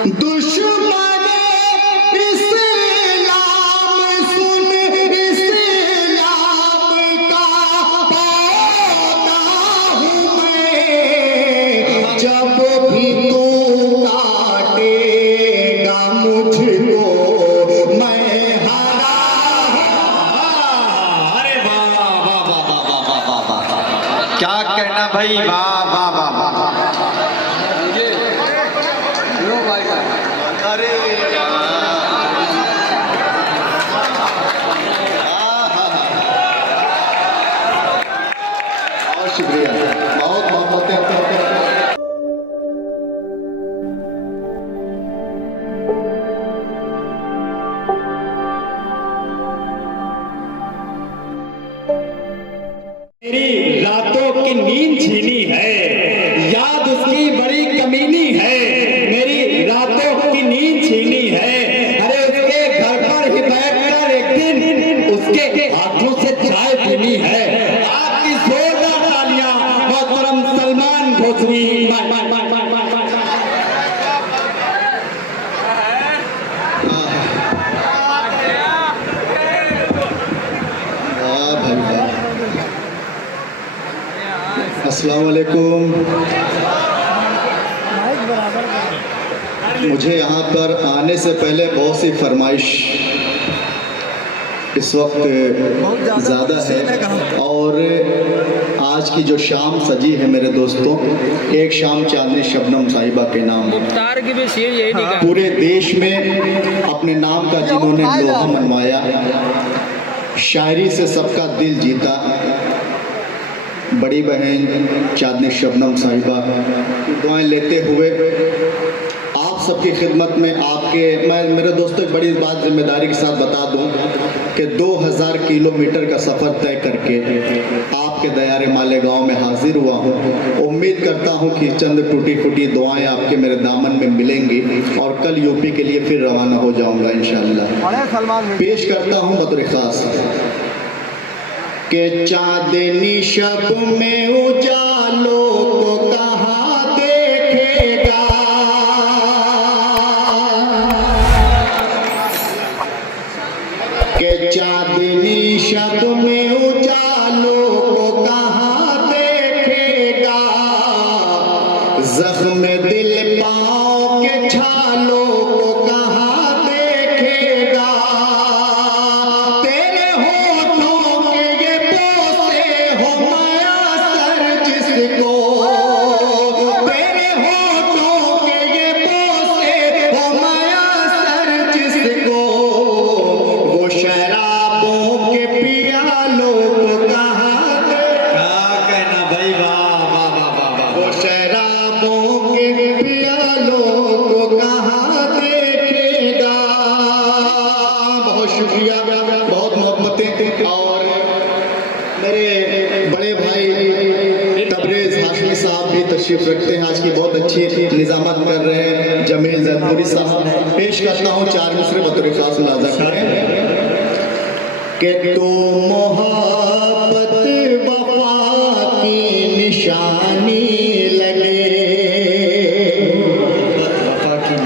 दुश्मन इस्लाम सुन, इस्लाम का पौधा हूँ मैं। जब भी तू काटेगा मुझको मैं हरा। अरे वाह वाह वाह वाह वाह वाह वाह वाह, क्या कहना भाई, वाह वाह वाह वाह। अरे बहुत शुक्रिया, बहुत मोहब्बतें। मेरी रातों की नींद छीनी है, याद उसकी बड़ी कमीनी है। मेरी रातों की नींद छीनी है, अरे उसके घर पर ही बैठकर एक दिन उसके हाथों से चाय पीनी है। आपकी जोरदार तालियां मोहतरम सलमान घोसरी। अस्सलाम वालेकुम। मुझे यहाँ पर आने से पहले बहुत सी फरमाइश इस वक्त ज़्यादा है, और आज की जो शाम सजी है मेरे दोस्तों, एक शाम चांदनी शबनम साहिबा के नाम। पूरे देश में अपने नाम का जिन्होंने लोहा मनवाया, शायरी से सबका दिल जीता, बड़ी बहन चांदनी शबनम साहिबा की दुआएं लेते हुए आप सबकी खिदमत में मैं मेरे दोस्तों एक बड़ी बात जिम्मेदारी के साथ बता दूं कि 2000 किलोमीटर का सफ़र तय करके आपके दयारे मालेगांव में हाजिर हुआ हूं। उम्मीद करता हूं कि चंद टूटी फूटी दुआएं आपके मेरे दामन में मिलेंगी और कल यूपी के लिए फिर रवाना हो जाऊंगा इंशाअल्लाह। पेश करता हूं बतौर खास के चांदनी शब में उजालों को कहाँ देखेगा, के चांदनी शब में उजालों को कहाँ देखेगा, जख्म दिल पाँव के छालों को कहाँ देखेगा। तेरे होठों के ये बोसे हो मयासर जिसको, तेरे होठों के ये बोसे हो मयासर जिसको, वो शराबों के पियालों को कहाँ क्या कहना भाई, वाह वाह वाह वाह वाह। वो शराबों के पियालों को कहाँ देखेगा। बहुत शुक्रिया, बहुत मोहब्बतें। और मेरे बड़े भाई तबरेज हाशमी साहब भी तशरीफ रखते हैं, आज की बहुत अच्छी निजामत कर रहे हैं जमील जैदपुरी साहब। पेश करता हूँ चार मिसरे बतौर खास मुलाजा करें कि तू मोहब्बत वफा की निशानी लगे,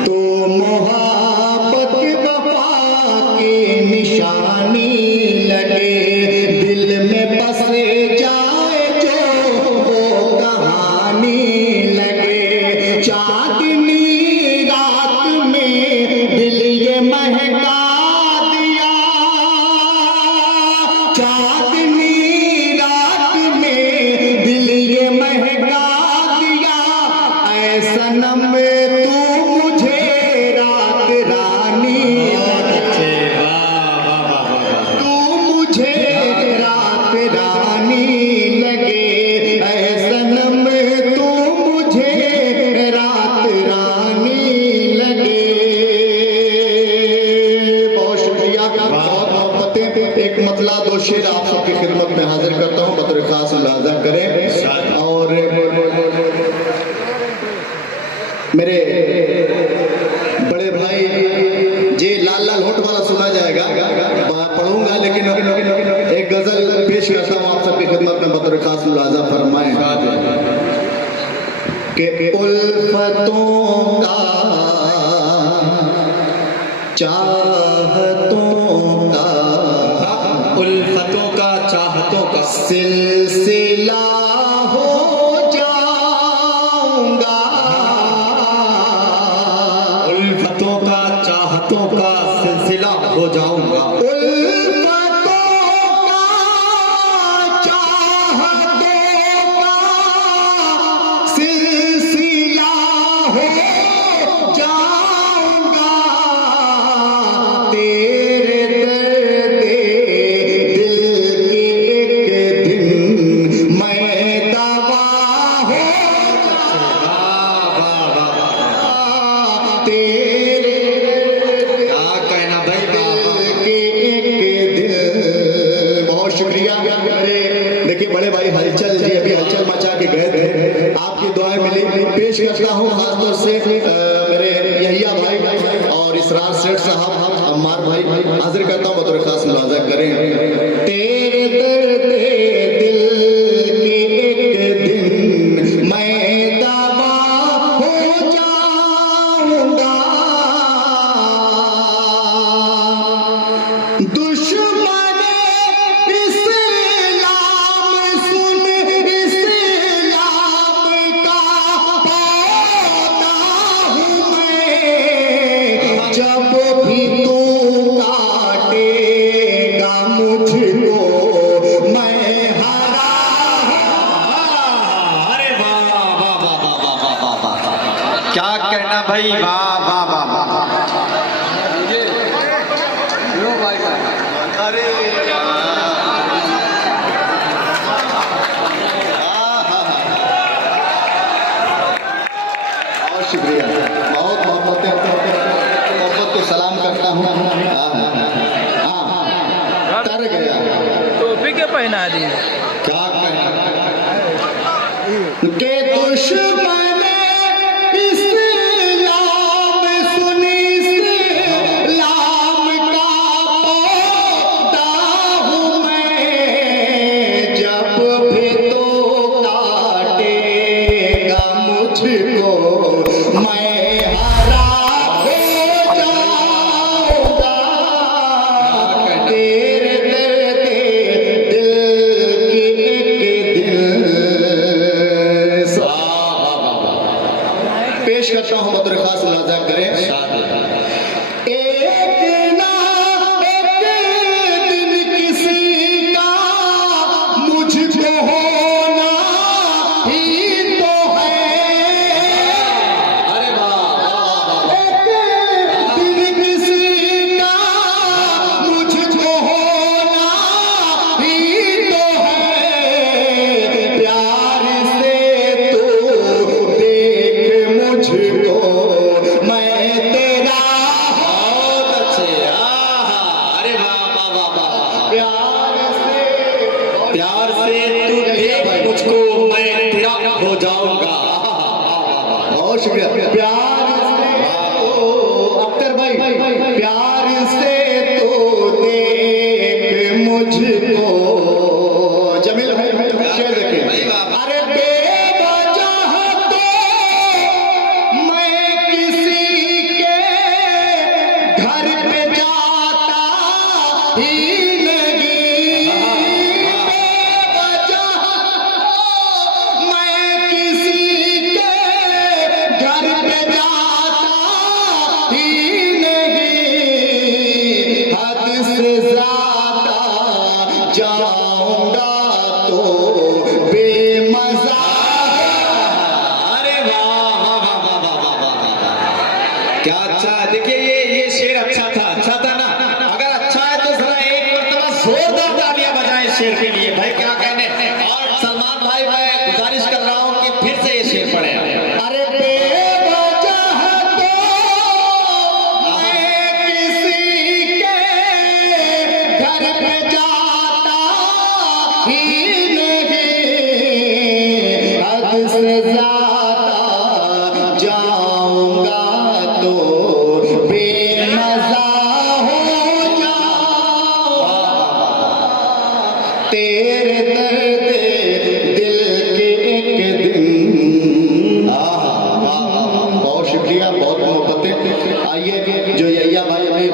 तो मोहब्बत वफा की निशानी लगे, दिल में बसे जाए जो वो कहानी लगे। चांदनी रात में दिल ये महका दिया, चांदनी रात में दिल ये महका दिया, ऐ सनम तू मुझे रात रानी लगे, तू मुझे रात रानी लगे, ऐ सनम तू मुझे रात रानी लगे। बहुत शुक्रिया, बहुत मोहब्बतें। एक मतला दो शेर आप सबकी खिदमत में हाजिर करता हूँ, बतौर खास मुलाजा करें। और मेरे बड़े भाई जी लाल लाल होठ वाला सुना जाएगा, पढ़ूंगा लेकिन एक गजल पेश करता हूँ आप सबकी खिदमत में, बतौर खास मुलाजा फरमाएं कि उल्फतों का चाहतों का उल्फतों का चाहतों का सिलसिला हो जाऊंगा, उल्फतों का चाहतों का सिलसिला हो जाऊंगा। उल्फतों का चाहतों का सिलसिला हो जाऊंगा, तेरे दर्द दिल के एक दिन मैं दवा हो जाऊंगा, तेरे क्या कहना भाई दिल के एक दिन। बहुत शुक्रिया मेरे देखिए बड़े भाई हलचल जी अभी हलचल मचा के गए थे, आपकी दुआएं मिली। पेश करता हूँ खासतौर से मेरे यहिया भाई और इसरार सेठ साहब, अम्मार भाई हाजिर करता हूँ, बतौर खास मुलाजा करें। तेरे दर्द दिल के एक दिन मैं दवा हो जाऊंगा, दुश्मन इस्लाम सुन इस्लाम का पौधा हूँ मैं, जब भी तू काटेगा मुझको मैं हरा। अरे वाह वाह वाह वाह वाह वाह वाह वाह। क्या कहना भाई, वाह वाह वाह वाह। अरे बहुत शुक्रिया, बहुत मोहब्बत को सलाम करता हूँ। हाँ तर गया, टोपी के पहना दी। क्या कहना के दुश्मन इस्लाम सुनी इस्लाम का पौधा हूँ मैं, जब भी तो काटेगा मुझको मैं हरा हो जाऊंगा, तेरे दर्द दिल की एक दिन। पेश करता हूँ बतौर खास मुलाजा करें। एक ना एक दिन किसी का मुझको होना ही तो है। अरे वाह एक दिन किसी का मुझको होना ही तो है, प्यार से तू देख मुझको मैं तेरा। बहुत अच्छे। आहा, अरे वाह वाह वाह वाह। प्यार से तू देख मुझको मैं तेरा हो जाऊंगा। बहुत शुक्रिया। प्यार से तो अख्तर भाई, प्यार से तो देख मुझको। जमील भाई शेर देखिए। भाई वाह। अरे बेवजह तो मैं किसी के घर पे जाता ही नहीं, बेवजह मैं किसी के घर पे जाता ही नहीं, हद से ज्यादा जाऊंगा तो बेमजा। अरे वाह वाह वाह वाह वाह वाह वाह। क्या अच्छा है। देखिए ये शेर अच्छा था ना। अगर अच्छा है तो जरा एक मरतबा जोरदार तालियां बजाएं शेर के लिए भाई। क्या कहने। और सलमान भाई मैं गुजारिश कर रहा हूं कि फिर से ये शेर पढ़े। अरे बेवजह तो मैं किसी के घर पे जाता ही नहीं, हद से ज्यादा जाऊंगा तो बेमजा हो जाऊंगा, तेरे दर्द दिल के एक दिन। बहुत शुक्रिया, बहुत मोहब्बतें। आइए जो यहिया भाई हमें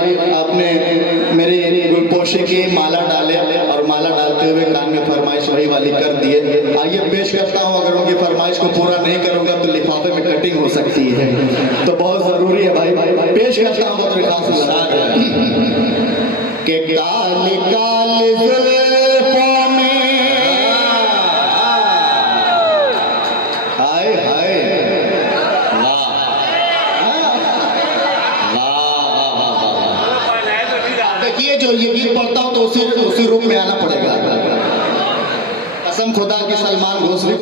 गोशे की माला डाले और माला डालते हुए कान में फरमाइश वही वाली कर दिए। आइए पेश करता हूँ, अगर उनकी फरमाइश को पूरा नहीं करूंगा तो लिफाफे में कटिंग हो सकती है, तो बहुत जरूरी है भाई। पेश करता हूँ बहुत खास के काली काली जुल्फों में हाय हाय वाह वाह वाह वाह। देखिए जो ये गीत पढ़ता हूँ तो उसी रूप में आना पड़ेगा। कसम खुदा की सलमान घोसले